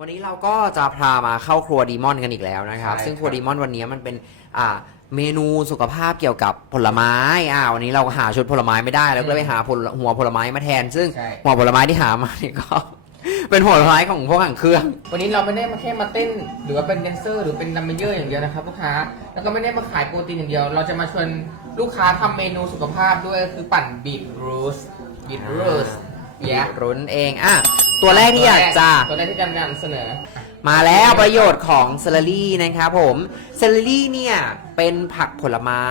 วันนี้เราก็จะพามาเข้าครัวดีมอนกันอีกแล้วนะครับ ใช่ซึ่งครัวดีมอนวันนี้มันเป็นอ่าเมนูสุขภาพเกี่ยวกับผลไม้อ่าวันนี้เราหาชุดผลไม้ไม่ได้แล้วก็เลยไปหาผลหัวผลไม้มาแทน ซึ่งใช่ หัวผลไม้ที่หามาเนี่ยก็ เป็นผลไม้ของพวกหางเครื่อง วันนี้เราไม่ได้มาแค่มาเต้น หรือว่าเป็นแดนเซอร์ หรือเป็นดัมเบลเยอร์อย่างเดียวนะครับลูกค้า แล้วก็ไม่ได้มาขายโปรตีนอย่างเดียว เราจะมาชวนลูกค้าทำเมนูสุขภาพด้วยก็คือปั่นบีทรูสบีทรูสแยะรุนเองอะ ตัวแรกที่อยากจะ ตัวแรกที่จะนำเสนอ มาแล้วประโยชน์ของเซเลอรี่นะครับผมเซเลอรี่เนี่ยเป็นผักผลไม้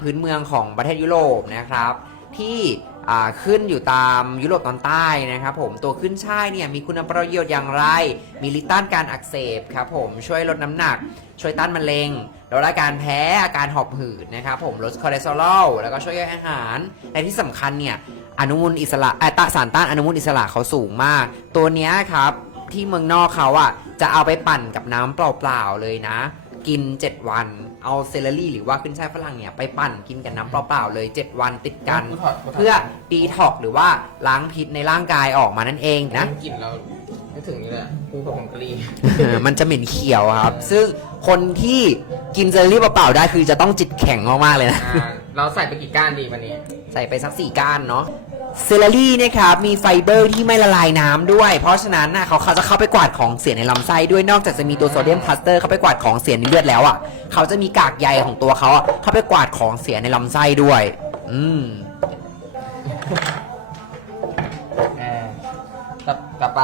พื้นเมืองของประเทศยุโรปนะครับ ที่อ่า ขึ้นอยู่ตามยุโรปตอนใต้นะครับผมตัวขึ้นช่ายเนี่ยมีคุณประโยชน์อย่างไร มีฤทธิ์ต้านการอักเสบครับผมช่วยลดน้ำหนัก ช่วยต้านมะเร็งลดอาการแพ้อาการหอบหืดนะครับผมลดคอเลสเตอรอลแล้วก็ช่วยย่อยอาหารและที่สำคัญเนี่ยอนุมูลอิสระอ่อตสารต้านอนุมูลอิสระเขาสูงมาก ตัวนี้ครับที่เมืองนอกเขาอะจะเอาไปปั่นกับน้ำเปล่าๆเลยนะ กิน 7 วัน เอาเซเลอรี่หรือว่าขึ้นช่ายฝรั่งเนี่ยไปปั่นกินกับน้ำเปล่าๆเลย 7 วันติดกันกูถอดกูถอดเพื่อดีท็อกหรือว่าล้างพิษในร่างกายออกมานั่นเองนะ กลิ่นเราไม่ถึงนี่เลยคือผงกะหรี่ มันจะเหม็นเขียวครับ ซึ่งคนที่กินเซเลอรี่เปล่าๆได้คือจะต้องจิตแข็งมากๆเลยนะ อ่าเราใส่ไปกี่ก้านดีวันนี้ ใส่ไปสักสี่ก้านเนาะ เซเลอรี่เนี่ยครับมีไฟเบอร์ที่ไม่ละลายน้ำด้วย เพราะฉะนั้นน่ะเขาเขาจะเข้าไปกวาดของเสียในลำไส้ด้วยนอกจากจะมีตัวโซเดียมคลัสเตอร์เข้าไปกวาดของเสียในเลือดแล้วอะเขาจะมีกากใยของตัวเขาอะเข้าไปกวาดของเสียในลำไส้ด้วย อืมอ่าต่อต่อไป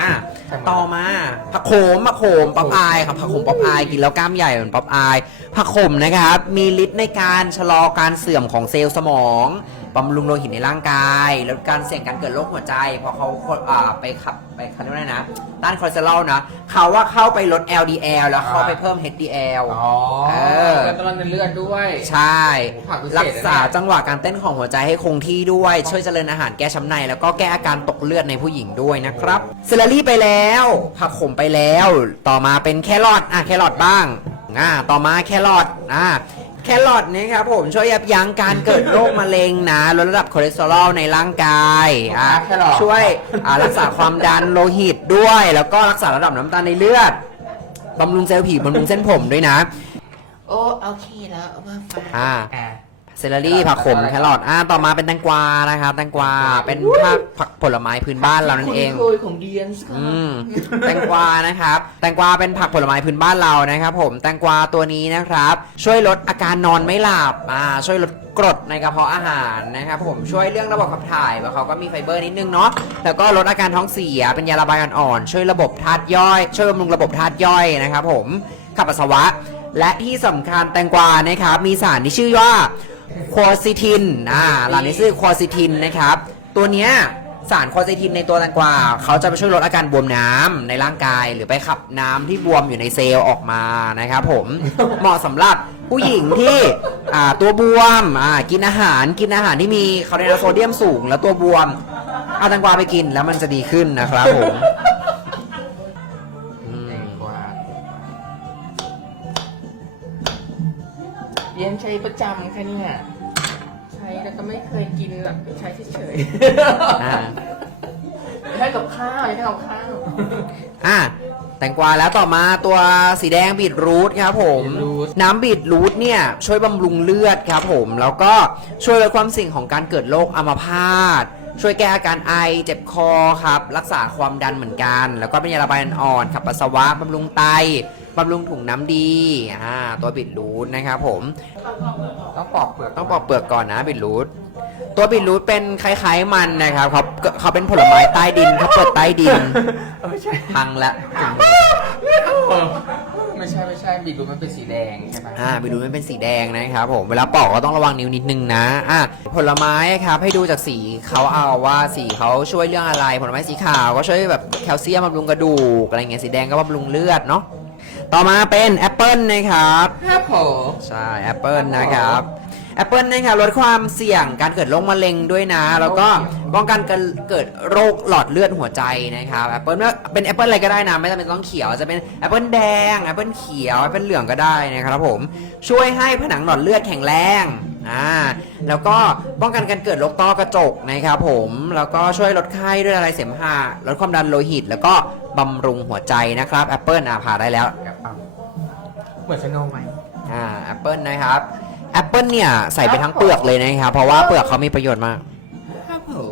อะใช่ไหมต่อมา ผักโขมผักโขมป๊อปอายครับผักโขมป๊อปอายกินแล้วกล้ามใหญ่เหมือนป๊อปอายผักโขมนะครับ มีฤทธิ์ในการชะลอการเสื่อมของเซลล์สมอง บำรุงโลหิตในร่างกายลดการเสี่ยงการเกิดโรคหัวใจเพราะเขาอ่าไปขับไปเขาเรียกว่าอะไรนะ ต้านคอเลสเตอรอลนะเขาว่าเข้าไปลด LDL แล้วเข้าไปเพิ่ม HDL อ๋อเออ แล้วตอนในเลือดด้วย ใช่ผักพิเศษรักษานะเนี่ยจังหวะการเต้นของหัวใจให้คงที่ด้วย ช่วยเจริญอาหารแก้ช้ำใน แล้วก็แก้อาการตกเลือดในผู้หญิงด้วยนะครับเซเลอรี่ไปแล้ว ผักขมไปแล้ว ต่อมาเป็นแครอทอะแครอทบ้างอ่าต่อมาแครอทอ่า แครอทนี่ครับผมช่วยยับยั้งการเกิดโรคมะเร็งนะลดระดับคอเลสเตอรอลในร่างกายอะแครอท ช่วยอ่ารักษาความดันโลหิตด้วย แล้วก็รักษาระดับน้ำตาลในเลือดบำรุงเซลล์ผิวบำรุงเส้นผมด้วยนะ โอ้โอเคแล้วเอามาฝากอ่า อ่า เซเลอรี่ผักขมอะไรแครอทอ่าต่อมาเป็นแตงกวานะครับแตงกวาเป็นผักผักผลไม้พื้นบ้านเรานั่นเองคุณเคยของเดียนส์ค่ะอืมแตงกวานะครับ แตงกวาเป็นผักผลไม้พื้นบ้านเรานะครับ ผมแตงกวาตัวนี้นะครับ ช่วยลดอาการนอนไม่หลับอ่าช่วยลดกรดในกระเพาะอาหารนะครับ ผมช่วยเรื่องระบบขับถ่ายเพราะเขาก็มีไฟเบอร์นิดนึงเนาะแล้วก็ลดอาการท้องเสียเป็นยาระบายอ่อนๆช่วยระบบธาตุย่อย ช่วยบำรุงระบบธาตุย่อยนะครับ ผมขับปัสสาวะ และที่สำคัญแตงกวานะครับมีสารที่ชื่อว่า ควอซิทินอ่าหลังนี้ชื่อควอซิทินนะครับ ตัวเนี้ยสารควอซิทินในตัวแตงกวาเขาจะไปช่วยลดอาการบวมน้ำในร่างกายหรือไปขับน้ำที่บวมอยู่ในเซลล์ออกมานะครับผม เหมาะสำหรับผู้หญิงที่อ่าตัวบวมอ่ากินอาหารกินอาหารที่มีคาร์โบไฮเดรตโซเดียมสูง แล้วตัวบวมเอาแตงกวาไปกินแล้วมันจะดีขึ้นนะครับผม ประจำค่ะเนี่ย ใช้แล้วก็ไม่เคยกินแบบใช้เฉยอ่า ๆใช้กับข้าวใช้กับข้าวอะแตงกวาแล้วต่อมาตัวสีแดงบีทรูทครับผม บีทรูท น้ำบีทรูทเนี่ยช่วยบำรุงเลือดครับผม แล้วก็ช่วยลดความเสี่ยงของการเกิดโรคอัมพาตช่วยแก้อาการไอเจ็บคอครับ รักษาความดันเหมือนกัน แล้วก็เป็นยาระบายอ่อนขับปัสสาวะบำรุงไต บำรุงถุงน้ำดี อ่า ตัวบีทรูทนะครับผม ต้องปอกเปลือกต้องปอกเปลือกก่อนนะบีทรูทตัวบีทรูทเป็นคล้ายๆมันนะครับเขาเขาเป็นผลไม้ใต้ดินเขาเปิดใต้ดินเออไม่ใช่พังละไม่ใช่ไม่ใช่บีทรูทมันเป็นสีแดงใช่ไหมอ่าบีทรูทมันเป็นสีแดงนะครับผมเวลาปอกก็ต้องระวังนิ้วนิดนึงนะอะผลไม้ครับให้ดูจากสีเขาเอาว่าสีเขาช่วยเรื่องอะไร ผลไม้สีขาวก็ช่วยแบบแคลเซียมบำรุงกระดูกอะไรเงี้ยสีแดงก็บำรุงเลือดเนาะ ต่อมาเป็นแอปเปิลนะครับครับผมใช่แอปเปิลนะครับแอปเปิลนะครับลดความเสี่ยงการเกิดโรคมะเร็งด้วยนะ แล้วก็ป้องกันการเกิดโรคหลอดเลือดหัวใจนะครับแอปเปิลเป็นแอปเปิลอะไรก็ได้นะ ไม่จำเป็นต้องเขียวจะเป็นแอปเปิลแดงแอปเปิลเขียวแอปเปิลเหลืองก็ได้นะครับผมช่วยให้ผนังหลอดเลือดแข็งแรงอ่าแล้วก็ป้องกันการเกิดโรคต้อกระจกนะครับผมแล้วก็ช่วยลดไข้ด้วยอะไรเสมหะลดความดันโลหิต แล้วก็บำรุงหัวใจนะครับแอปเปิลอะผ่าได้แล้ว เหมือนสโนว์ไหมอ่าแอปเปิลนะครับแอปเปิลเนี่ยใส่ไปทั้งเปลือกเลยนะครับ เพราะว่าเปลือกเขามีประโยชน์มาก Apple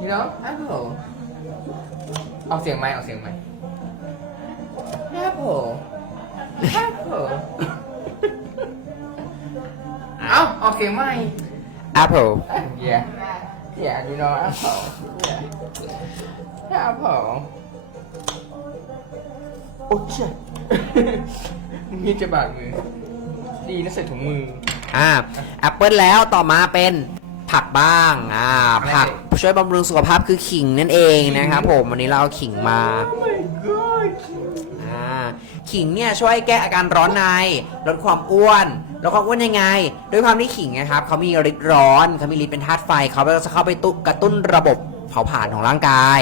you know Apple เอาเสียงไหมเอาเสียงไหม Apple Apple เอาเอาเสียงไหม Apple Yeah Yeah you know Apple Yeah Apple โอ้เจ๊มีจะบาดมือ ดีนะใส่ถุงมือ อ่าแอปเปิลแล้วต่อมาเป็นผักบ้าง อ่าอะไรผักช่วยบำรุงสุขภาพคือขิงนั่นเองนะครับผม วันนี้เราเอาขิงมา Oh my god อ่า ขิงเนี่ยช่วยแก้อาการร้อนใน ลดความอ้วน ลดความอ้วนยังไง ด้วยความที่ขิงนะครับเขามีฤทธิ์ร้อน เขามีฤทธิ์เป็นธาตุไฟ เขาจะเข้าไปตุกระตุ้นระบบเผาผลาญของร่างกาย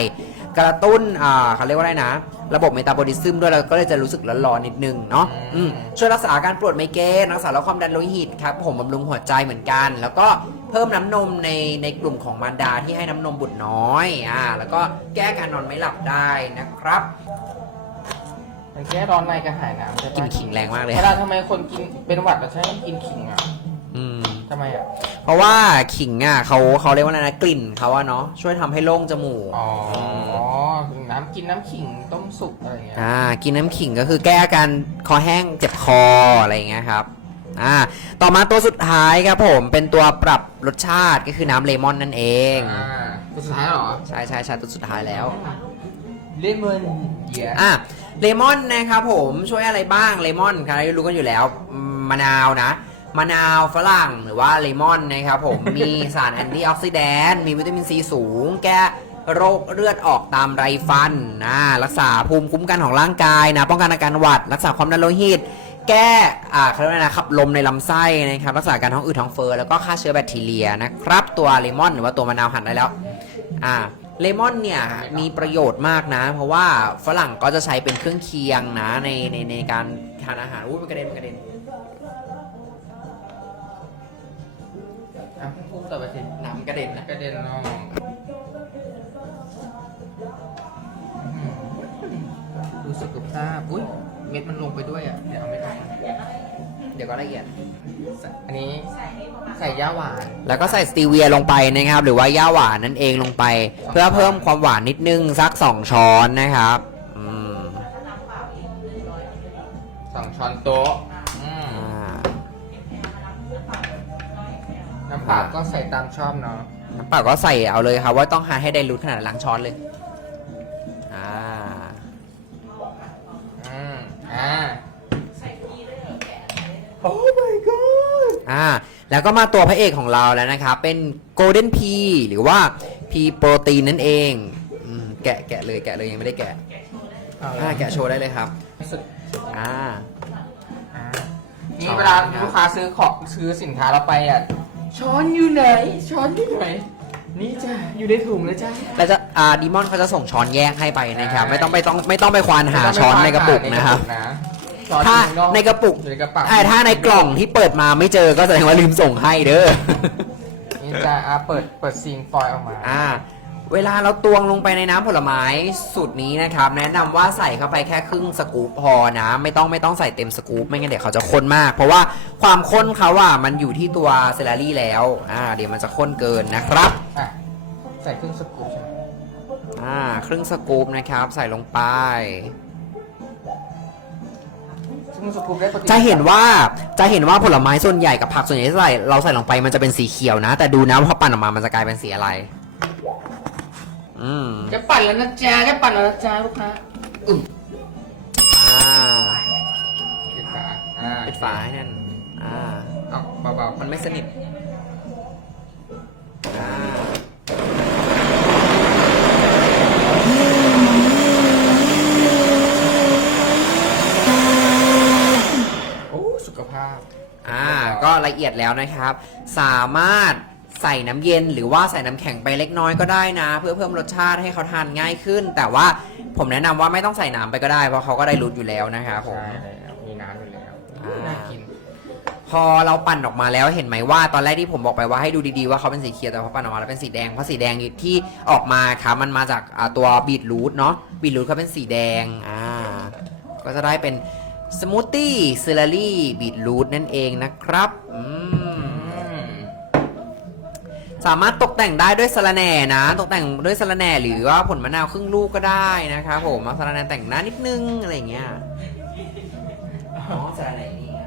กระตุ้น อ่าเขาเรียกว่าอะไรนะ ระบบเมตาบอลิซึมด้วยเราก็เลยจะรู้สึกร้อนๆนิดนึงเนาะอืมอืมช่วยรักษาอาการปวดไมเกรนรักษาลดความดันโลหิตครับผมบำรุงหัวใจเหมือนกัน แล้วก็เพิ่มน้ำนมในในกลุ่มของมารดาที่ให้น้ำนมบุตรน้อยอ่าแล้วก็แก้การนอนไม่หลับได้นะครับมันแก้ร้อนในกระหายน้ำใช่กินปะขิงแรงมากเลย เวลาทำไมคนกินเป็นหวัดแล้วใช้ต้องกินขิงอะอืม ทำไมอะ เพราะว่าขิงอะเขาเขาเรียกว่าอะไรนะกลิ่นเขาอะเนาะช่วยทำให้โล่งจมูกอ๋อน้ำ กินน้ำขิงต้มสุกอะไรอย่างเงี้ยอ่ากินน้ำขิงก็คือแก้อาการคอแห้งเจ็บคออะไรอย่างเงี้ยครับอ่าต่อมาตัวสุดท้ายครับผมเป็นตัวปรับรสชาติก็คือน้ำเลมอนนั่นเอง อ่าตัวสุดท้ายเหรอใช่ใช่ใช่ตัวสุดท้ายแล้ว เลมอนเยียอะเลมอนนะครับผมช่วยอะไรบ้างเลมอนใครรู้กันอยู่แล้วอืมมะนาวนะ มะนาวฝรั่งหรือว่าเลมอนนะครับผม มีสารแอนตี้ออกซิแดนต์มีวิตามินซีสูง แก้ โรคเลือดออกตามไรฟันนะรักษาภูมิคุ้มกันของร่างกายนะป้องกันอาการหวัด รักษาความดันโลหิต แก้อ่าเขาเรียกว่าอะไรนะขับลมในลำไส้นะครับรักษาการท้องอืดท้องเฟ้อแล้วก็ฆ่าเชื้อแบคทีเรียนะครับตัวเลมอนหรือว่าตัวมะนาวหั่นได้แล้วอ่าเลมอนเนี่ยมีประโยชน์มากนะ เพราะว่าฝรั่งก็จะใช้เป็นเครื่องเคียงนะในในในการทานอาหารอุ้ยมันกระเด็นมันกระเด็นอะพูดต่อไปสิน้ำกระเด็นนะกระเด็นน้อง ดูสุขภาพอุ้ยเม็ดมันลงไปด้วยอะเดี๋ยวเอาไม่ได้เดี๋ยวก็ละเอียด อันนี้ใส่ย่าหวาน แล้วก็ใส่สตีเวียลงไปนะครับ หรือว่าย่าหวานนั่นเองลงไป เพื่อเพิ่มความหวานนิดนึงสัก2ช้อนนะครับอืมสองช้อนโต๊ะอืมอ่าน้ำเปล่าก็ใส่ตามชอบเนาะน้ำเปล่าก็ใส่เอาเลยครับว่าต้องหาให้ได้รู้ขนาดล้างช้อนเลยอ่า อืมอ่าโอ้ my god อ่า แล้วก็มาตัวพระเอกของเราแล้วนะครับ เป็นโกลเด้นพีหรือว่าพีโปรตีนนั่นเองอืมแกะแกะเลยแกะเลยยังไม่ได้แกะเอาอ่าแกะโชว์ได้เลยครับสุดอ่าอ่าช้นี่อนเวลาครับลูกค้าซื้อของซื้อสินค้าเราไปอะ ช้อนอยู่ไหน ช้อนอยู่ไหน นี่จ้ะ อยู่ในถุงเลยจ้ะ แล้วจะอ่าดีมอนเขาจะส่งช้อนแยกให้ไปนะครับใช่ไม่ต้องไปต้องไม่ต้องไปควานหาช้อนในกระปุกนะครับ ช้อนถ้าอยู่ข้งอกในกระปุกอยู่ในกระป๋าอ่าถ้าในกล่องที่เปิดมาไม่เจอก็แสดงว่าลืมส่งให้เด้อ นี่จ้ะอะเปิดเปิดซีนฟอยล์ออกมา อ่าเวลาเราตวงลงไปในน้ำผลไม้สูตรนี้นะครับ แนะนำว่าใส่เข้าไปแค่ครึ่งสกู๊ปพอนะ ไม่ต้องไม่ต้องใส่เต็มสกู๊ปไม่งั้นเดี๋ยวเขาจะข้นมาก เพราะว่าความข้นเขาอะมันอยู่ที่ตัวเซลลารี่แล้วอ่าเดี๋ยวมันจะข้นเกินนะครับอะ ใส่ครึ่งสกู๊ปใช่ไหมอ่าครึ่งสกู๊ปนะครับ ใส่ลงไป ครึ่งสกู๊ปได้โปรตีนจะเห็นว่าจะเห็นว่าผลไม้ส่วนใหญ่กับผักส่วนใหญ่ที่ใส่เราใส่ลงไปมันจะเป็นสีเขียวนะ แต่ดูนะพอปั่นออกมามันจะกลายเป็นสีอะไร อืมจะปั่นแล้วนะจ๊ะจะปั่นแล้วนะจ๊ะลูกค้าอึ้มอ่าปิดฝาอ่าปิดฝาให้นั่นอ่า เอาเบาๆ มันไม่สนิทอ่า โอ้สุขภาพ อ่าก็ละเอียดแล้วนะครับ สามารถใส่น้ำเย็นหรือว่าใส่น้ำแข็งไปเล็กน้อยก็ได้นะ เพื่อเพิ่มรสชาติให้เขาทานง่ายขึ้น แต่ว่าผมแนะนำว่าไม่ต้องใส่น้ำไปก็ได้เพราะเขาก็ได้รู้อยู่แล้วนะครับผม ใช่แล้วมีน้ำอยู่แล้วอ่า น่ากิน พอเราปั่นออกมาแล้วเห็นไหมว่าตอนแรกที่ผมบอกไปว่าให้ดูดีๆว่าเขาเป็นสีเขียวแต่พอปั่นออกมาแล้วเป็นสีแดงเพราะสีแดงที่ออกมาครับมันมาจากอ่าตัวบีทรูทเนาะบีทรูทเขาเป็นสีแดงอ่าก็จะได้เป็น สมูทตี้เซเลอรี่บีทรูทนั่นเองนะครับอืมสามารถตกแต่งได้ด้วยสะระแหน่นะ ตกแต่งด้วยสะระแหน่หรือว่าผลมะนาวครึ่งลูกก็ได้นะครับผมเอาสะระแหน่แต่งหน้านิดนึงอะไรอย่างเงี้ยอ๋อสะระแหน่นี่ไง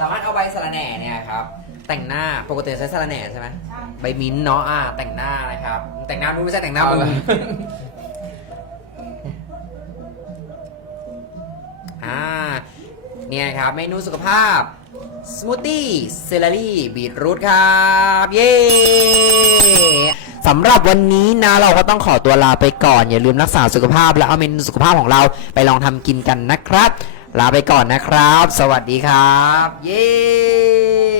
สามารถเอาใบสะระแหน่เนี่ยครับ แต่งหน้าปกติใช้สะระแหน่ใช่ไหมใบมิ้นท์เนาะอ่าแต่งหน้านะครับ แต่งหน้าไม่ใช่แต่งหน้ามึง อ่าเนี่ยครับเมนูสุขภาพสมูทตี้เซเลอรี่บีทรูทครับเย้สำหรับวันนี้นะเราก็ต้องขอตัวลาไปก่อน อย่าลืมรักษาสุขภาพ และเอาเมนูสุขภาพของเราไปลองทำกินกันนะครับ ลาไปก่อนนะครับ สวัสดีครับ เย้